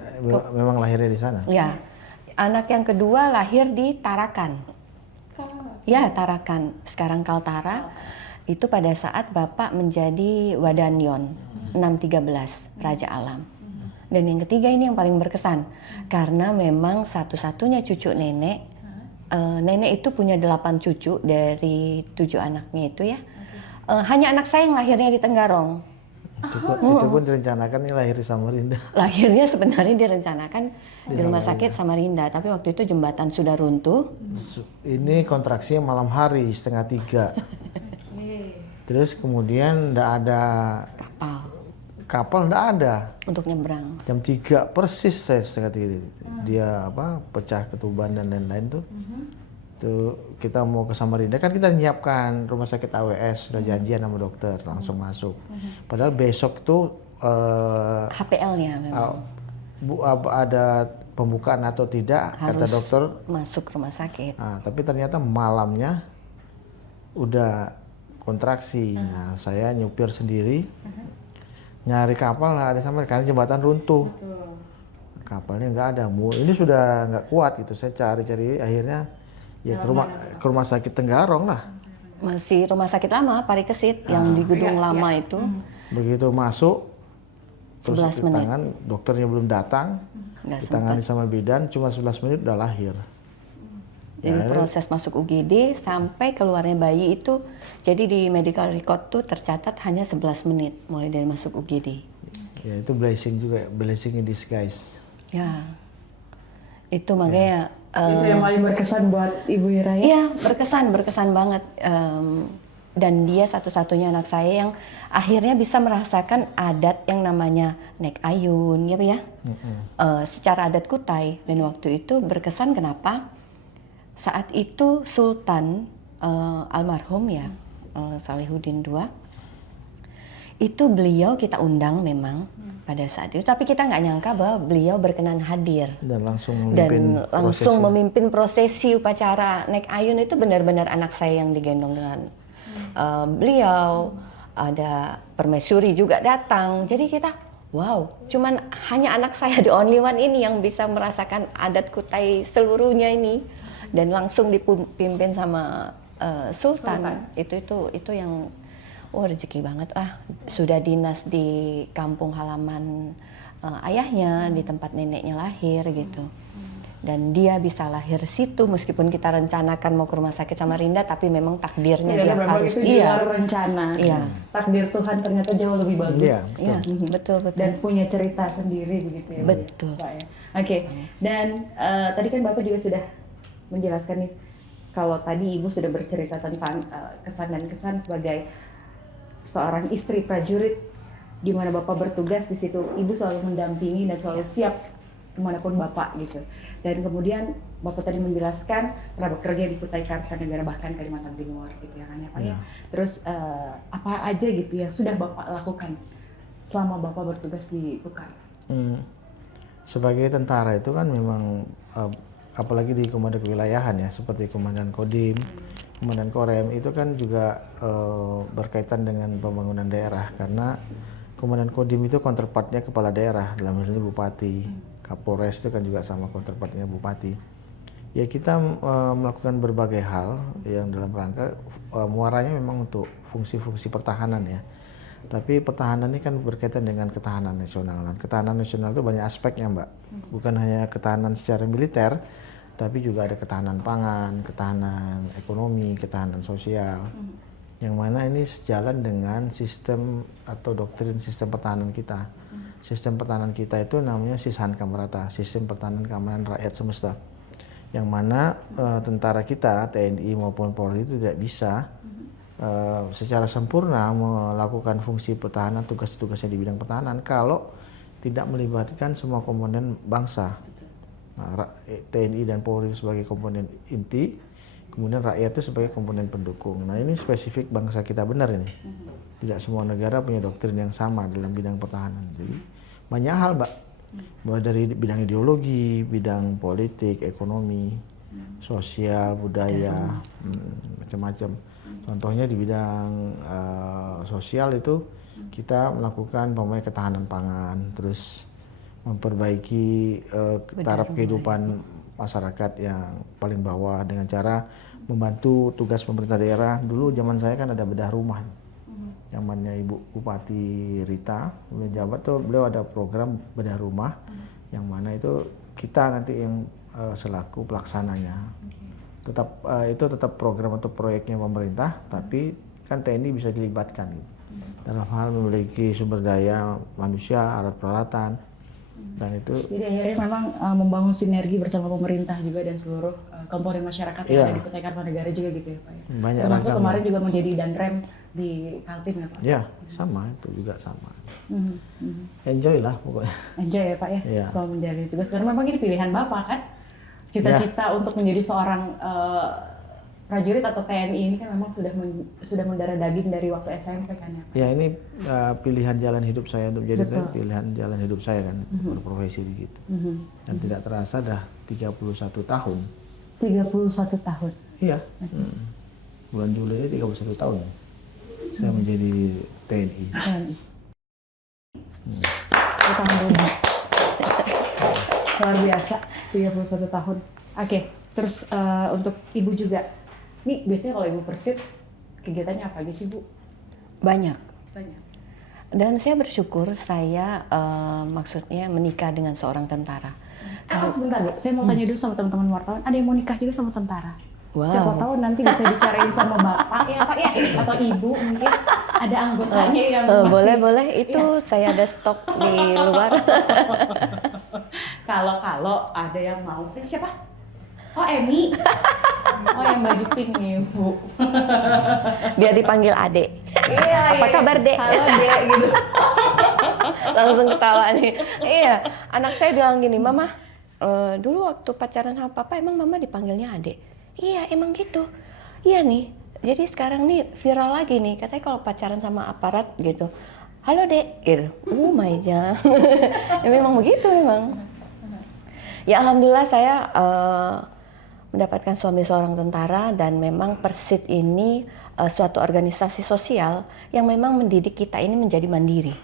memang lahirnya di sana. Ya, anak yang kedua lahir di Tarakan. Ya, Tarakan. Sekarang Kaltara. Itu pada saat Bapak menjadi Wadanyon 613 Raja Alam. Dan yang ketiga ini yang paling berkesan. Karena memang satu-satunya cucu nenek. Nenek itu punya 8 cucu dari 7 anaknya itu ya. Hanya anak saya yang lahirnya di Tenggarong. Itu pun direncanakan ini lahir di Samarinda. Lahirnya sebenarnya direncanakan di rumah sakit Samarinda, tapi waktu itu jembatan sudah runtuh. Ini kontraksinya malam hari 2:30. Terus kemudian ndak ada kapal ndak ada. Untuk nyebrang. Jam 3 persis saya 2:30. Dia pecah ketuban dan lain-lain tuh. Tuh kita mau ke Samarinda kan kita menyiapkan rumah sakit AWS sudah janjian sama dokter langsung masuk. Padahal besok tuh HPL-nya memang ada pembukaan atau tidak harus kata dokter masuk rumah sakit. Nah, tapi ternyata malamnya udah kontraksi. Nah saya nyupir sendiri nyari kapal nggak ada sama karena jembatan runtuh. Kapalnya nggak ada. Ini sudah nggak kuat gitu. Saya cari-cari akhirnya ya ke rumah sakit Tenggarong lah. Masih rumah sakit lama Parikesit yang di gedung lama itu. Begitu masuk terus 11 menit. tangan dokternya belum datang. Ditangani sama bidan cuma 11 menit udah lahir. Jadi proses masuk UGD sampai keluarnya bayi itu jadi di medical record tuh tercatat hanya 11 menit mulai dari masuk UGD. Ya itu blessing juga, blessing in disguise. Ya. Itu makanya itu yang paling berkesan buat Ibu Ira ya? Iya, berkesan banget. Dan dia satu-satunya anak saya yang akhirnya bisa merasakan adat yang namanya nek ayun, ya, ya. Secara adat Kutai. Dan waktu itu berkesan kenapa? Saat itu Sultan almarhum ya, Salihuddin II, itu beliau kita undang memang pada saat itu, tapi kita nggak nyangka bahwa beliau berkenan hadir dan langsung memimpin prosesi upacara nek ayun. Itu benar-benar anak saya yang digendong dengan beliau. Ada permaisuri juga datang, jadi kita wow, cuman hanya anak saya the only one ini yang bisa merasakan adat Kutai seluruhnya ini, dan langsung dipimpin sama Sultan. Itu yang rezeki banget. Sudah dinas di kampung halaman ayahnya, di tempat neneknya lahir gitu. Dan dia bisa lahir situ meskipun kita rencanakan mau ke rumah sakit Samarinda, tapi memang takdirnya dia harus rencana. Iya. Takdir Tuhan ternyata jauh lebih bagus. Iya, betul. Dan punya cerita sendiri begitu ya. Betul. Ya. Oke. Dan tadi kan Bapak juga sudah menjelaskan nih kalau tadi Ibu sudah bercerita tentang kesan dan kesan sebagai seorang istri prajurit, di mana Bapak bertugas di situ, Ibu selalu mendampingi dan selalu siap kemanapun Bapak gitu. Dan kemudian Bapak tadi menjelaskan pernah bekerja di Kutai Kartanegara bahkan Kalimantan Timur gitu ya kan ya Pak ya. Terus apa aja gitu yang sudah Bapak lakukan selama Bapak bertugas di Kukar? Sebagai tentara itu kan memang apalagi di komandan kewilayahan ya, seperti komandan Kodim, komandan Korem itu kan juga berkaitan dengan pembangunan daerah, karena komandan Kodim itu counterpartnya kepala daerah, dalam hal ini bupati. Kapolres itu kan juga sama counterpartnya bupati. Ya kita melakukan berbagai hal yang dalam rangka muaranya memang untuk fungsi-fungsi pertahanan ya. Tapi pertahanan ini kan berkaitan dengan ketahanan nasional. Ketahanan nasional itu banyak aspeknya Mbak. Bukan hanya ketahanan secara militer, tapi juga ada ketahanan pangan, ketahanan ekonomi, ketahanan sosial. Yang mana ini sejalan dengan sistem atau doktrin sistem pertahanan kita. Sistem pertahanan kita itu namanya Sishan Kamerata, Sistem Pertahanan Keamanan Rakyat Semesta. Yang mana tentara kita, TNI maupun Polri itu tidak bisa secara sempurna melakukan fungsi pertahanan, tugas-tugasnya di bidang pertahanan kalau tidak melibatkan semua komponen bangsa. TNI dan Polri sebagai komponen inti, kemudian rakyat itu sebagai komponen pendukung. Nah ini spesifik bangsa kita benar ini. Tidak semua negara punya doktrin yang sama dalam bidang pertahanan. Jadi banyak hal, Mbak. Mulai dari bidang ideologi, bidang politik, ekonomi, sosial, budaya, macam-macam. Contohnya di bidang sosial itu kita melakukan ketahanan pangan, terus memperbaiki taraf kehidupan masyarakat yang paling bawah dengan cara membantu tugas pemerintah daerah. Dulu zaman saya kan ada bedah rumah. Zamannya Ibu Bupati Rita, beliau jabat tuh, beliau ada program bedah rumah yang mana itu kita nanti yang selaku pelaksananya. Itu tetap program atau proyeknya pemerintah, tapi kan TNI bisa dilibatkan gitu. Dalam hal memiliki sumber daya manusia, alat peralatan, dan itu. Jadi akhirnya memang membangun sinergi bersama pemerintah juga dan seluruh komponen masyarakat yang ada di Kutai Kartanegara juga gitu ya Pak ya. Banyak termasuk kemarin juga menjadi danrem di Kaltim ya Pak. Ya sama, itu juga sama. Enjoy lah pokoknya. Enjoy ya Pak ya, selama menjalani tugas karena memang ini pilihan Bapak kan. Cita-cita untuk menjadi seorang prajurit atau TNI ini kan memang sudah mendarah daging dari waktu SMP kan ya Pak? Ya ini pilihan jalan hidup saya untuk jadi pilihan jalan hidup saya kan, berprofesi begitu. Dan tidak terasa dah 31 tahun. 31 tahun? Iya. Bulan Juli ini 31 tahun saya menjadi TNI. Tahun dulu. Luar biasa, 31 tahun. Oke, terus untuk Ibu juga. Nih biasanya kalau Ibu Persit, kegiatannya apa aja sih Bu? Banyak. Dan saya bersyukur saya maksudnya menikah dengan seorang tentara. Sebentar Bu, saya mau tanya dulu sama teman-teman wartawan, ada yang mau nikah juga sama tentara? Wow. Siapa tahu nanti bisa bicarain sama Bapak ya Pak ya, atau Ibu mungkin ada anggotanya yang masih... Boleh, itu saya ada stok di luar. Kalau ada yang mau, siapa? Oh Emi, oh yang baju pink nih Bu. Biar dipanggil Ade. Iya. Apa kabar Dek? Halo Dek gitu. Langsung ketawa nih. Iya, anak saya bilang gini, Mama, dulu waktu pacaran sama Papa emang Mama dipanggilnya Ade. Iya emang gitu. Iya nih. Jadi sekarang nih viral lagi nih. Katanya kalau pacaran sama aparat gitu, halo Dek, gitu. My God. Ya memang begitu memang. Ya alhamdulillah saya mendapatkan suami seorang tentara dan memang Persit ini suatu organisasi sosial yang memang mendidik kita ini menjadi mandiri.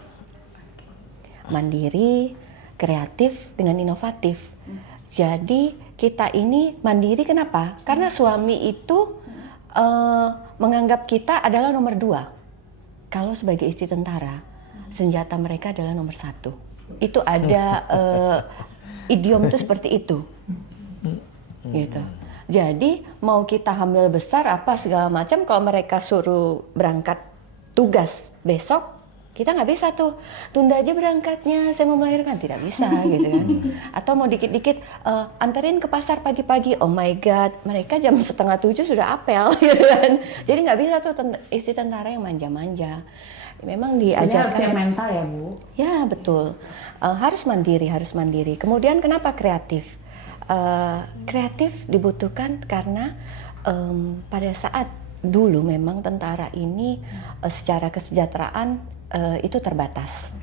Mandiri, kreatif dengan inovatif. Jadi kita ini mandiri kenapa? Karena suami itu menganggap kita adalah nomor 2. Kalau sebagai istri tentara, senjata mereka adalah nomor 1. Itu ada idiom itu seperti itu. Gitu. Jadi mau kita hamil besar apa segala macam, kalau mereka suruh berangkat tugas besok, kita nggak bisa tuh, tunda aja berangkatnya, saya mau melahirkan, tidak bisa gitu kan. Atau mau dikit-dikit anterin ke pasar pagi-pagi, oh my God, mereka jam 6:30 sudah apel gitu kan. Jadi nggak bisa tuh istri tentara yang manja-manja. Memang diajarkan. Harus siap mental ya Bu? Ya betul, harus mandiri. Kemudian kenapa kreatif? Kreatif dibutuhkan karena pada saat dulu memang tentara ini secara kesejahteraan itu terbatas.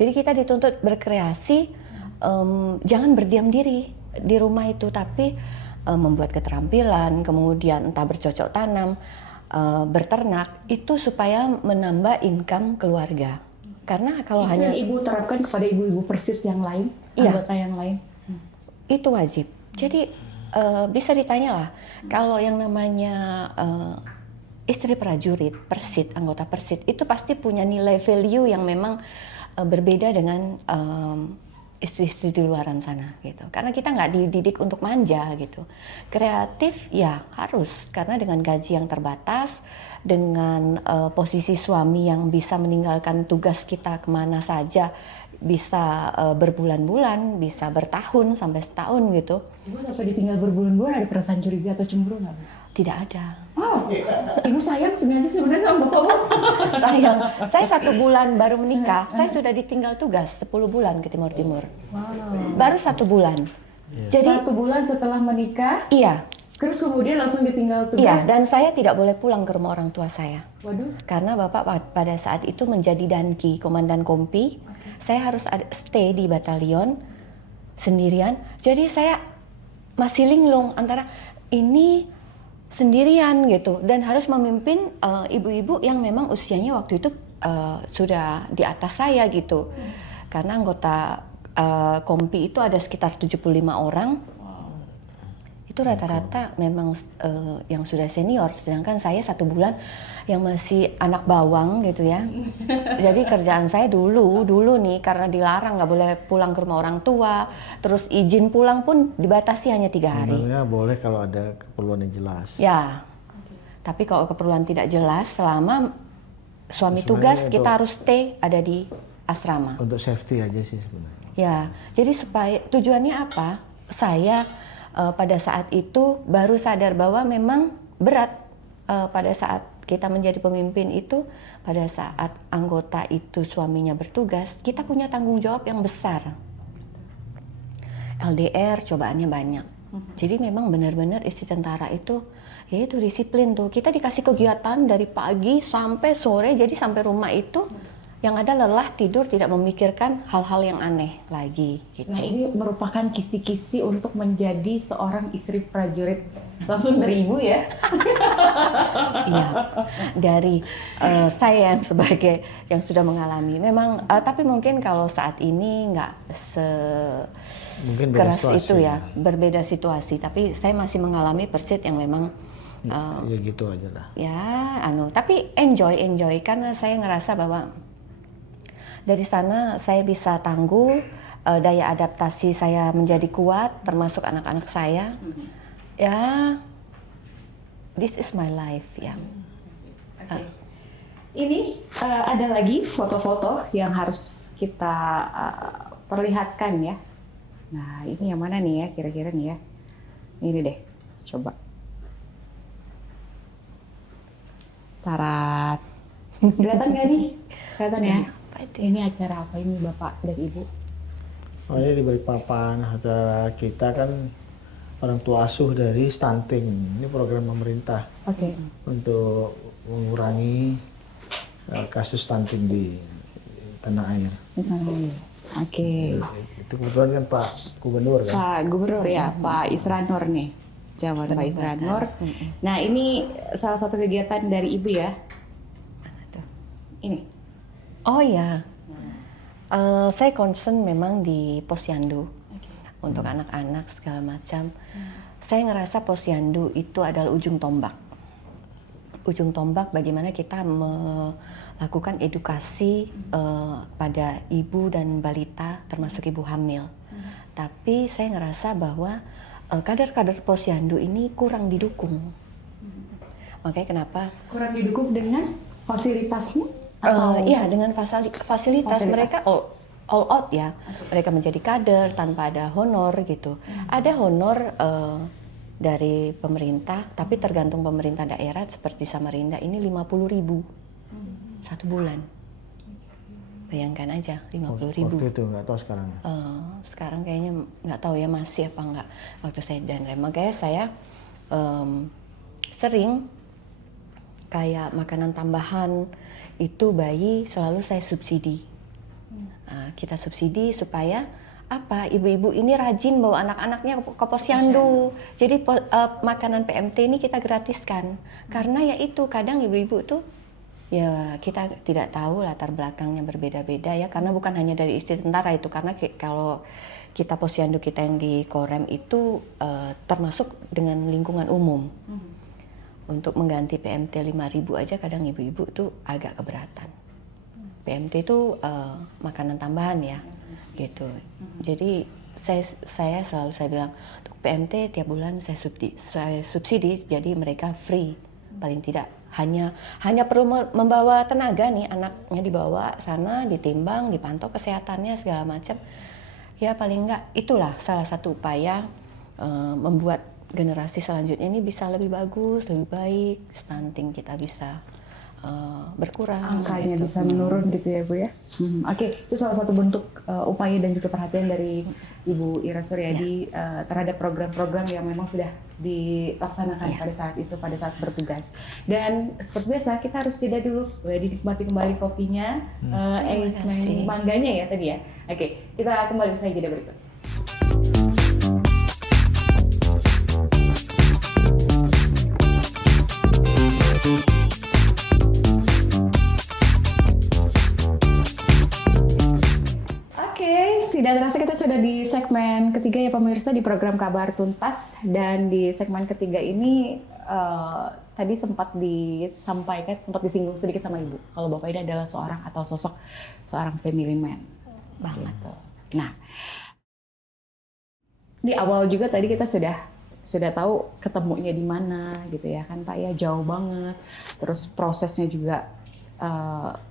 Jadi kita dituntut berkreasi, jangan berdiam diri di rumah itu, tapi membuat keterampilan, kemudian entah bercocok tanam, berternak, itu supaya menambah income keluarga. Karena kalau itu hanya yang Ibu terapkan kepada ibu-ibu Persit yang lain, anggota yang lain? Itu wajib. Jadi bisa ditanya lah, kalau yang namanya istri prajurit, Persit, anggota Persit, itu pasti punya nilai value yang memang berbeda dengan istri-istri di luaran sana gitu. Karena kita nggak dididik untuk manja gitu. Kreatif ya harus, karena dengan gaji yang terbatas, dengan posisi suami yang bisa meninggalkan tugas kita kemana saja, bisa berbulan-bulan, bisa bertahun sampai setahun gitu. Ibu sampai ditinggal berbulan-bulan, ada perasaan curiga atau cemburu nggak Bu? Tidak ada. Oh, Ibu sayang sebenarnya sama Bapak Bu? Sayang, saya 1 bulan baru menikah, saya sudah ditinggal tugas 10 bulan ke Timur-Timur. Wow. Baru 1 bulan. Jadi 1 bulan setelah menikah? Iya. Terus kemudian langsung ditinggal Iya, tugas. dan saya tidak boleh pulang ke rumah orang tua saya. Waduh. Karena Bapak pada saat itu menjadi Danki, Komandan Kompi. Saya harus stay di batalion sendirian. Jadi saya masih linglung antara ini sendirian gitu dan harus memimpin ibu-ibu yang memang usianya waktu itu sudah di atas saya gitu. Karena anggota Kompi itu ada sekitar 75 orang. Itu rata-rata memang yang sudah senior, sedangkan saya 1 bulan yang masih anak bawang gitu ya. Jadi kerjaan saya dulu nih karena dilarang nggak boleh pulang ke rumah orang tua, terus izin pulang pun dibatasi hanya 3 hari. Sebenarnya boleh kalau ada keperluan yang jelas. Ya, tapi kalau keperluan tidak jelas selama suami tugas kita harus stay ada di asrama. Untuk safety aja sih sebenarnya. Ya, jadi supaya tujuannya apa? Saya pada saat itu baru sadar bahwa memang berat pada saat kita menjadi pemimpin itu, pada saat anggota itu suaminya bertugas, kita punya tanggung jawab yang besar. LDR cobaannya banyak. Jadi memang benar-benar istri tentara itu yaitu disiplin tuh. Kita dikasih kegiatan dari pagi sampai sore, jadi sampai rumah itu yang ada lelah, tidur, tidak memikirkan hal-hal yang aneh lagi gitu. Nah, ini merupakan kisi-kisi untuk menjadi seorang istri prajurit. Langsung dari ibu ya? Iya, dari saya yang sebagai yang sudah mengalami. Memang, tapi mungkin kalau saat ini nggak mungkin beda keras situasi. itu ya, berbeda situasi. Tapi saya masih mengalami persit yang memang ya gitu aja lah. ya, tapi enjoy karena saya ngerasa bahwa dari sana saya bisa tangguh, daya adaptasi saya menjadi kuat, termasuk anak-anak saya. Ya, this is my life ya. Okay. Ini ada lagi foto-foto yang harus kita perlihatkan ya. Nah, ini yang mana nih ya kira-kira nih ya? Ini deh, coba. Tarat. Kelihatan nggak nih? Kelihatan ya? Ini acara apa ini Bapak dan Ibu? Oh, ini di Balikpapan, acara kita kan orang tua asuh dari stunting. Ini program pemerintah untuk mengurangi kasus stunting di tanah air. Oke. Itu kebetulan kan Pak Gubernur kan? Pak Gubernur ya, Pak Isranur nih. Zaman Pak Isranur. Nah, ini salah satu kegiatan dari Ibu ya. Ini. Oh ya, saya concern memang di posyandu untuk anak-anak segala macam. Saya ngerasa posyandu itu adalah ujung tombak. Ujung tombak bagaimana kita melakukan edukasi pada ibu dan balita, termasuk ibu hamil. Tapi saya ngerasa bahwa kader-kader posyandu ini kurang didukung. Makanya kenapa? Kurang didukung dengan fasilitasnya? Iya, dengan fasilitas mereka all out ya. Mereka menjadi kader tanpa ada honor gitu. Ada honor dari pemerintah, tapi tergantung pemerintah daerah seperti Samarinda ini 50.000 1 bulan. Bayangkan aja 50.000. Waktu itu nggak tahu sekarang. Sekarang kayaknya nggak tahu ya masih apa nggak waktu saya dan makanya saya sering kayak makanan tambahan itu bayi selalu saya subsidi. Kita subsidi supaya apa? Ibu-ibu ini rajin bawa anak-anaknya ke posyandu. Jadi makanan PMT ini kita gratiskan. Karena ya itu kadang ibu-ibu tuh ya kita tidak tahu latar belakangnya berbeda-beda ya. Karena bukan hanya dari istri tentara itu. Karena kalau kita posyandu kita yang di Korem itu termasuk dengan lingkungan umum. Untuk mengganti PMT 5.000 aja kadang ibu-ibu tuh agak keberatan. PMT itu makanan tambahan ya, gitu. Jadi saya selalu bilang untuk PMT tiap bulan saya subsidi, jadi mereka free, paling tidak hanya perlu membawa tenaga nih, anaknya dibawa sana, ditimbang, dipantau kesehatannya segala macam. Ya paling enggak itulah salah satu upaya membuat generasi selanjutnya ini bisa lebih bagus, lebih baik, stunting kita bisa berkurang. Angkanya gitu. bisa menurun gitu ya Bu ya. Oke, itu salah satu bentuk upaya dan juga perhatian dari Ibu Ira Suryadi terhadap program-program yang memang sudah dilaksanakan pada saat itu, pada saat bertugas. Dan seperti biasa kita harus jeda dulu, boleh dinikmati kembali kopinya, mangganya ya tadi ya. Oke, kita kembali usai jeda berikut. Tidak terasa kita sudah di segmen ketiga ya pemirsa di program Kabar Tuntas, dan di segmen ketiga ini tadi sempat disampaikan, sempat disinggung sedikit sama Ibu kalau Bapak ini adalah seorang atau sosok seorang family man banget. Nah, di awal juga tadi kita sudah tahu ketemunya di mana gitu ya kan Pak ya, jauh banget, terus prosesnya juga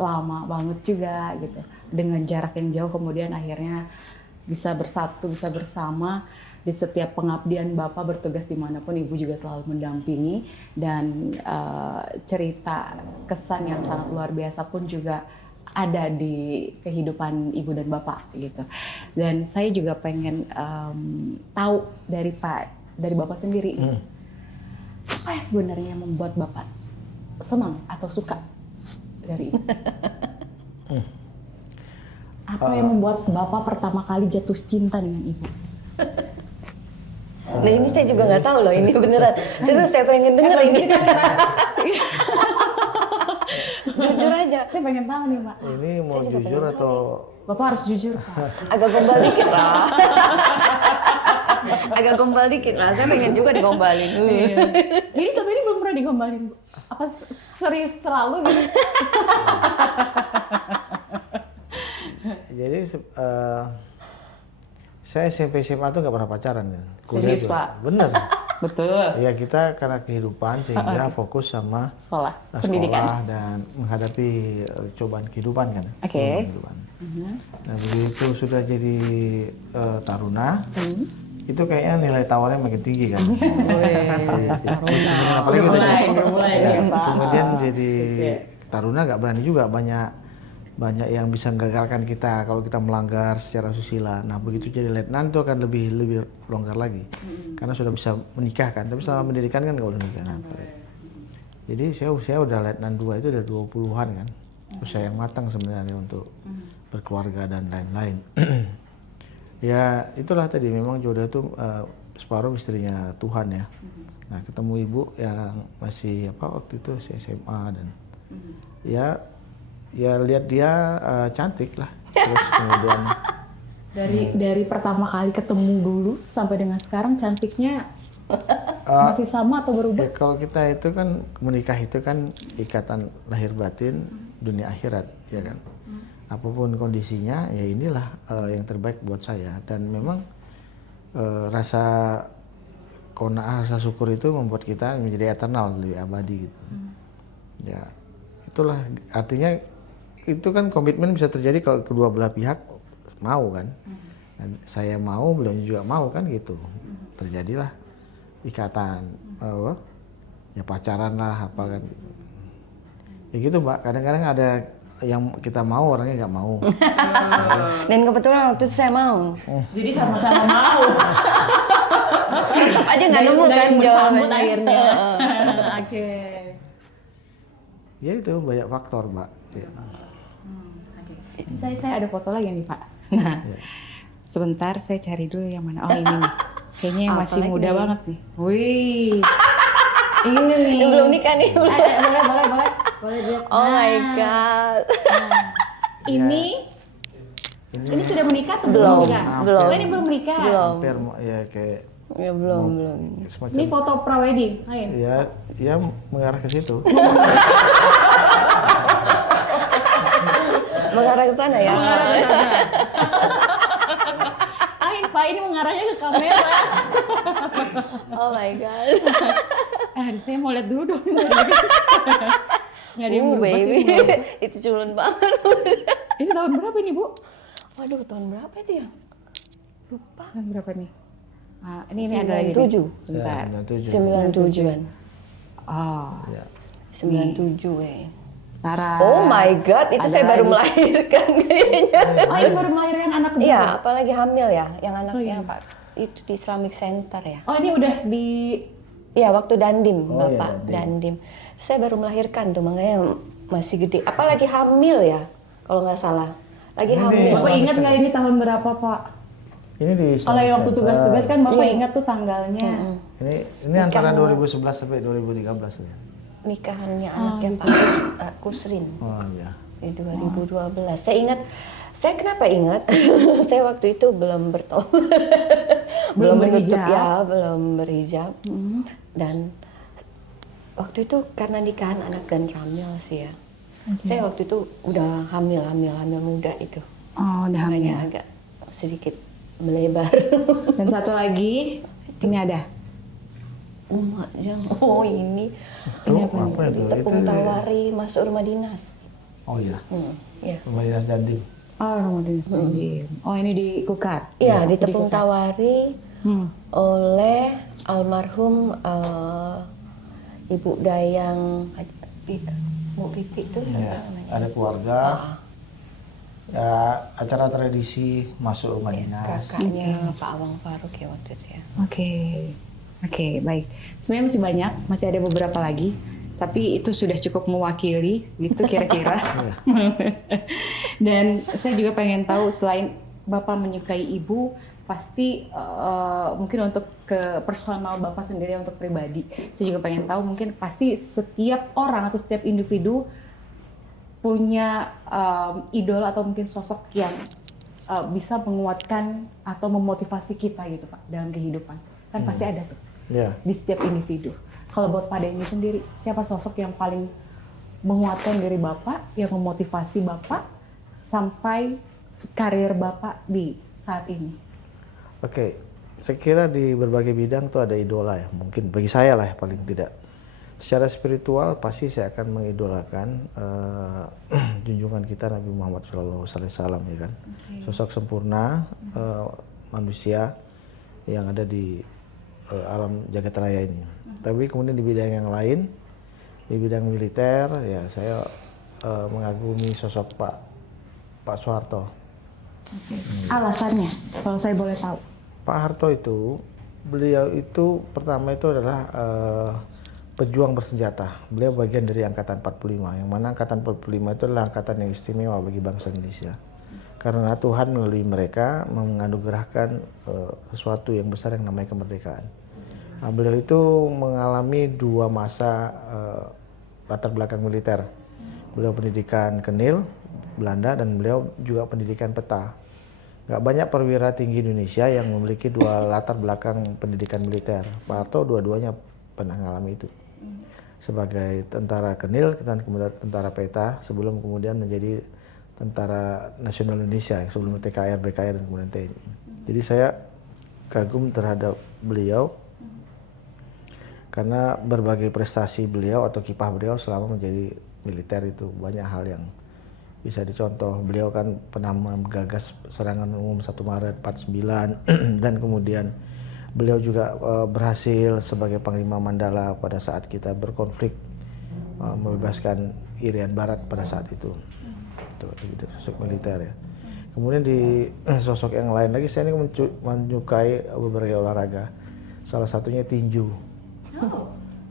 lama banget juga gitu, dengan jarak yang jauh kemudian akhirnya bisa bersatu, bisa bersama. Di setiap pengabdian Bapak bertugas dimanapun, Ibu juga selalu mendampingi, dan cerita kesan yang sangat luar biasa pun juga ada di kehidupan Ibu dan Bapak gitu. Dan saya juga pengen tahu dari Bapak sendiri, apa yang sebenarnya membuat Bapak senang atau suka dari Ibu? Apa yang membuat Bapak pertama kali jatuh cinta dengan Ibu? Nah ini saya juga nggak tahu loh, ini beneran. Serius saya pengen denger ini. Jujur aja. Saya pengen tahu nih Pak. Ini mau jujur atau? Bapak harus jujur Pak. Agak gombal dikit lah. Agak gombal dikit lah, saya pengen juga digombalin. Jadi selama ini belum pernah digombalin Bu? Apa serius selalu gitu? Jadi saya SMP SMA tuh nggak pernah pacaran ya. Serius Pak? Bener. Betul. Ya kita karena kehidupan sehingga fokus sama Sekolah, sekolah pendidikan. dan menghadapi cobaan kehidupan kan. Oke. Nah begitu sudah jadi taruna, itu kayaknya nilai tawarnya makin tinggi kan. Apalagi Mulai ya Pak. kemudian jadi taruna nggak berani juga, banyak yang bisa menggagalkan kita kalau kita melanggar secara susila. Nah begitu jadi letnan itu akan lebih longgar lagi, karena sudah bisa menikah kan. Tapi selama pendidikan kan nggak boleh nikah. Jadi saya usia udah letnan 2 itu udah 20-an kan, usia yang matang sebenarnya untuk berkeluarga dan lain-lain. Ya itulah tadi, memang jodoh itu separuh istrinya Tuhan ya. Nah ketemu ibu yang masih waktu itu SMA dan ya lihat dia cantik lah. Terus kemudian dari pertama kali ketemu dulu sampai dengan sekarang cantiknya masih sama atau berubah? Ya, kalau kita itu kan menikah itu kan ikatan lahir batin dunia akhirat ya kan. Apapun kondisinya ya inilah yang terbaik buat saya, dan memang rasa qanaah, rasa syukur itu membuat kita menjadi eternal, lebih abadi gitu. Ya itulah artinya. Itu kan komitmen bisa terjadi kalau kedua belah pihak mau kan. Dan saya mau, beliau juga mau kan gitu. Terjadilah ikatan, ya pacaran lah apa kan. Ya gitu Mbak, kadang-kadang ada yang kita mau orangnya nggak mau. Dan kebetulan waktu itu saya mau. Jadi sama-sama mau. Tetap aja nggak nemu kan bersambut jawabannya. akhirnya. Oke. Ya itu banyak faktor Mbak. Ya. Saya ada foto lagi nih Pak. Nah, sebentar saya cari dulu yang mana. Oh ini nih. Kayaknya yang masih Apalagi muda nih? banget nih. Wih. Ini nih. Yang belum nikah nih. Boleh lihat. Oh my god. Ini sudah menikah atau belum Belum, menikah? belum. Oh, ini belum menikah. Belum. Hampir ya kayak Ya belum. semacam. Ini foto prawedding. Ayo. Ya mengarah ke situ. Mengarah ke sana ya. Pak, ini mengarahnya ke kamera. Oh my god. Saya mau lihat dulu dong. Nggak ada yang berubah Baby. sih. Itu culun banget. Ini tahun berapa ini Bu? Waduh, tahun berapa itu ya? Lupa. Tahun berapa nih? Ini ada lagi. 97. Sebentar. Ya, 97. 97-an. Oh. Ya. 97 ya. Tara. Oh my God, itu Ada saya baru lagi. melahirkan kayaknya. Oh, ini baru melahirkan anak kedua. Iya, apalagi hamil ya, yang anaknya iya. Pak itu di Islamic Center ya. Oh, ini udah di Iya, waktu Dandim, Oh, iya, Bapak Dandim. Dandim. Saya baru melahirkan tuh, makanya masih gede. Apalagi hamil ya, kalau nggak salah. Lagi Ini hamil. Bapak ingat nggak ini tahun berapa, Pak? Ini di Kalau yang waktu Center. tugas-tugas kan Bapak Iya. ingat tuh tanggalnya. Ini antara 2011 sampai 2013 ya. Nikahannya anaknya Pak Kusrin Oh iya. di 2012. Saya ingat, saya kenapa ingat? Saya waktu itu belum belum menutup berhijab. ya, belum berhijab. Dan waktu itu karena nikahan anak dan Ramil sih ya. Saya waktu itu udah hamil muda itu. Oh, udah hamil. Makanya agak sedikit melebar. Dan satu lagi, ini ada. Emaknya, oh ini Tuh, apa nih? apa itu? tepung tawari masuk rumah dinas. Oh iya. Ya. Rumah dinas Dandim. Oh, Ramadan Stadium. Oh, ini di Kukar. Iya, di tepung tawari Hmm. oleh almarhum Ibu Dayang Bu Pipi itu Iya. Ada keluarga. Ah. Ya, acara tradisi masuk rumah dinas. Kakaknya Pak Awang Faruk ya waktu itu ya. Oke, baik. Sebenarnya masih banyak, masih ada beberapa lagi. Tapi itu sudah cukup mewakili, gitu kira-kira. Dan saya juga pengen tahu, selain Bapak menyukai Ibu, pasti mungkin untuk ke personal Bapak sendiri, untuk pribadi. Saya juga pengen tahu, mungkin pasti setiap orang atau setiap individu punya idola atau mungkin sosok yang bisa menguatkan atau memotivasi kita gitu Pak dalam kehidupan. Kan pasti ada tuh Iya. di setiap individu. Kalau buat Pak Denny sendiri, siapa sosok yang paling menguatkan diri Bapak, yang memotivasi Bapak sampai karir Bapak di saat ini? Oke, saya kira di berbagai bidang tuh ada idola ya. Mungkin bagi saya lah ya, paling tidak. Secara spiritual pasti saya akan mengidolakan junjungan kita Nabi Muhammad SAW ya kan. Sosok sempurna manusia yang ada di alam jagat raya ini. Tapi kemudian di bidang yang lain, di bidang militer ya saya mengagumi sosok Pak Soeharto. Alasannya, kalau saya boleh tahu. Pak Harto itu, beliau itu pertama itu adalah pejuang bersenjata. Beliau bagian dari Angkatan 45, yang mana Angkatan 45 itu adalah angkatan yang istimewa bagi bangsa Indonesia. Karena Tuhan melalui mereka menganugerahkan sesuatu yang besar yang namanya kemerdekaan. Nah, beliau itu mengalami dua masa latar belakang militer. Beliau pendidikan Kenil, Belanda, dan beliau juga pendidikan peta. Nggak banyak perwira tinggi Indonesia yang memiliki dua latar belakang pendidikan militer. Pak Harto dua-duanya pernah mengalami itu. Sebagai tentara Kenil, dan kemudian tentara peta, sebelum kemudian menjadi Tentara Nasional Indonesia, sebelum TKR, BKR, dan kemudian TNI. Jadi saya kagum terhadap beliau, karena berbagai prestasi beliau atau kiprah beliau selama menjadi militer itu banyak hal yang bisa dicontoh. Beliau kan pernah menggagas serangan umum 1 Maret 49 dan kemudian beliau juga berhasil sebagai Panglima Mandala pada saat kita berkonflik membebaskan Irian Barat pada saat itu. Itu sosok militer ya. Kemudian di sosok yang lain lagi saya ini menyukai beberapa olahraga. Salah satunya tinju.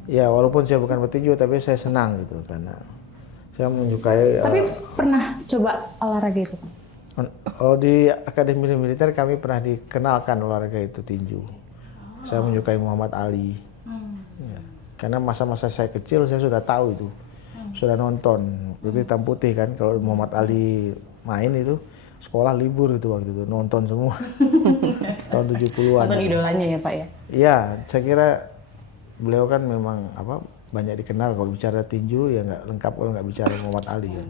Ya walaupun saya bukan petinju tapi saya senang gitu karena saya menyukai. Tapi pernah coba olahraga itu? Oh, di Akademi Militer kami pernah dikenalkan olahraga itu tinju. Saya menyukai Muhammad Ali. Ya. Karena masa-masa saya kecil saya sudah tahu itu. Sudah nonton. Itu hitam putih kan, kalau Muhammad Ali main itu sekolah libur itu waktu itu, nonton semua. Tahun 70-an. Nonton idolanya ya Pak ya? Iya, saya kira beliau kan memang banyak dikenal. Kalau bicara tinju ya nggak lengkap kalau nggak bicara Muhammad Ali kan.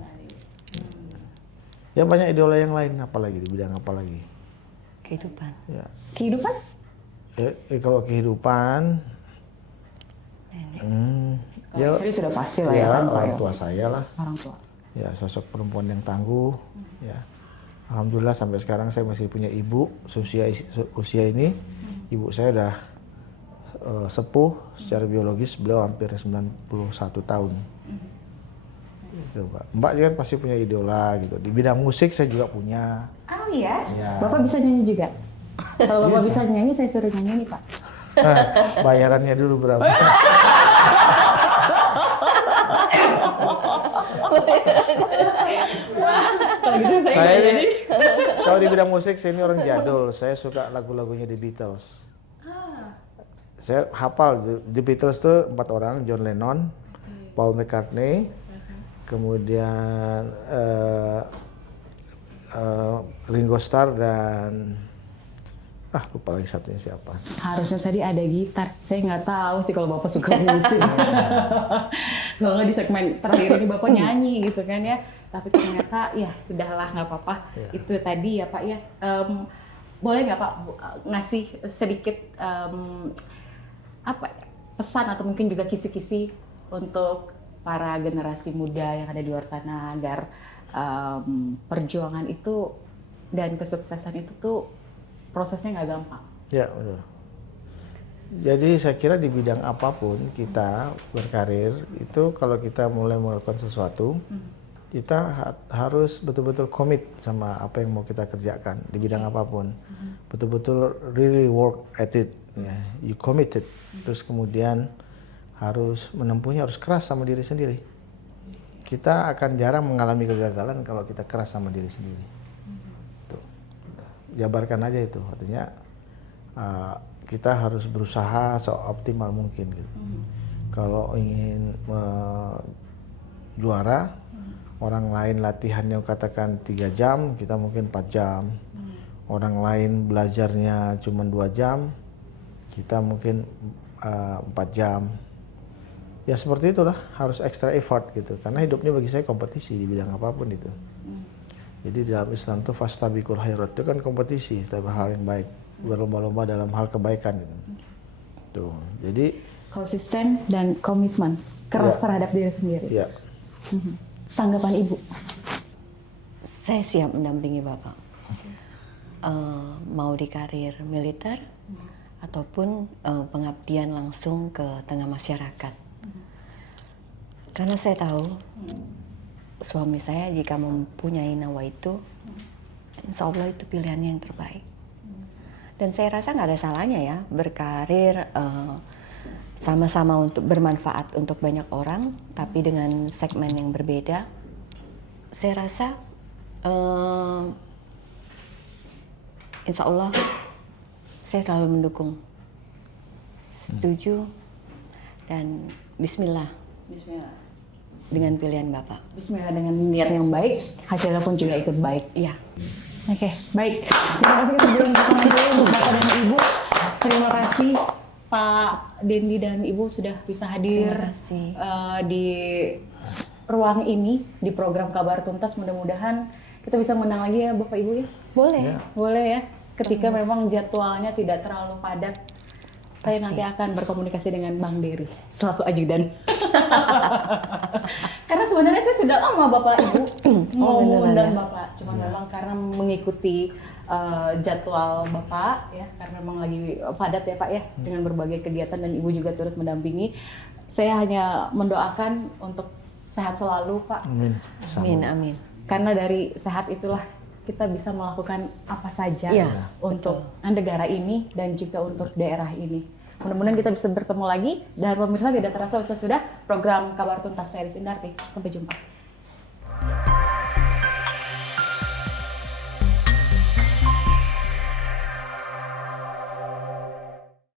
Ya banyak idola yang lain, apalagi di bidang apa lagi? Kehidupan. Ya. Kehidupan? Kalau kehidupan, Kalau istri sudah pasti lah ya ya kan? orang tua saya lah. Orang tua. Ya sosok perempuan yang tangguh. Ya, alhamdulillah sampai sekarang saya masih punya ibu. Usia ini, ibu saya udah sepuh secara biologis, beliau hampir 91 tahun. Gitu, Pak. Mbak kan pasti punya idola gitu. Di bidang musik saya juga punya. Oh iya? Ya. Bapak bisa nyanyi juga? Kalau Bapak bisa nyanyi, saya suruh nyanyi nih Pak. Nah, bayarannya dulu berapa? Kalau gitu saya Saya nggak ini, jadi. kalau di bidang musik saya ini orang jadul. Saya suka lagu-lagunya The Beatles. Saya hafal The Beatles tuh 4 orang, John Lennon, Paul McCartney, kemudian Ringo Starr dan lupa lagi satunya siapa. Harusnya tadi ada gitar. Saya nggak tahu sih kalau Bapak suka musik. Kalau nggak di segmen terakhir ini Bapak nyanyi gitu kan ya. Tapi ternyata ya sudahlah nggak apa-apa. Ya. Itu tadi ya Pak ya. Boleh nggak Pak ngasih sedikit pesan atau mungkin juga kisi-kisi untuk para generasi muda yang ada di luar sana agar perjuangan itu dan kesuksesan itu tuh prosesnya nggak gampang. Ya, betul. Jadi saya kira di bidang apapun kita berkarir itu kalau kita mulai melakukan sesuatu, kita harus betul-betul komit sama apa yang mau kita kerjakan di bidang apapun. Betul-betul really work at it, ya. You committed. Terus kemudian harus menempuhnya, harus keras sama diri sendiri. Kita akan jarang mengalami kegagalan kalau kita keras sama diri sendiri. Jabarkan aja itu, artinya kita harus berusaha seoptimal mungkin gitu. Kalau ingin juara, orang lain latihannya katakan 3 jam, kita mungkin 4 jam. Orang lain belajarnya cuma 2 jam, kita mungkin 4 jam. Ya seperti itulah, harus extra effort gitu. Karena hidupnya bagi saya kompetisi di bidang apapun itu. Jadi dalam Islam itu fastabiqul khairat, itu kan kompetisi dalam hal yang baik, berlomba-lomba dalam hal kebaikan gitu. Tuh. Jadi Konsisten dan komitmen, keras terhadap diri sendiri. ya. Tanggapan Ibu? Saya siap mendampingi Bapak. Mau di karir militer ataupun pengabdian langsung ke tengah masyarakat. Karena saya tahu suami saya jika mempunyai nawa itu, insya Allah itu pilihannya yang terbaik. Dan saya rasa nggak ada salahnya ya berkarir sama-sama untuk bermanfaat untuk banyak orang, tapi dengan segmen yang berbeda. Saya rasa insya Allah saya selalu mendukung, setuju, dan Bismillah. Bismillah. Dengan pilihan Bapak. Bismillah, dengan niat yang baik, hasilnya pun juga ikut baik. Iya. Oke, baik. Terima kasih sebelum kita dulu untuk Bapak dan Ibu. Terima kasih Pak Dendi dan Ibu sudah bisa hadir di ruang ini, di program Kabar Tuntas. Mudah-mudahan kita bisa menang lagi ya Bapak Ibu ya. Boleh. Ya. Boleh ya. Ketika memang jadwalnya tidak terlalu padat. Saya nanti akan berkomunikasi dengan Bang Dery selaku ajudan. Karena sebenarnya saya sudah lama Bapak Ibu mau mengundang Bapak, cuma memang karena mengikuti jadwal Bapak ya, karena memang lagi padat ya Pak ya dengan berbagai kegiatan dan Ibu juga turut mendampingi. Saya hanya mendoakan untuk sehat selalu Pak. Amin. Amin, amin. Karena dari sehat itulah kita bisa melakukan apa saja untuk negara ini dan juga untuk daerah ini. Mudah-mudahan kita bisa bertemu lagi dan pemirsa tidak terasa sudah program Kabar Tuntas series Indarti. Sampai jumpa.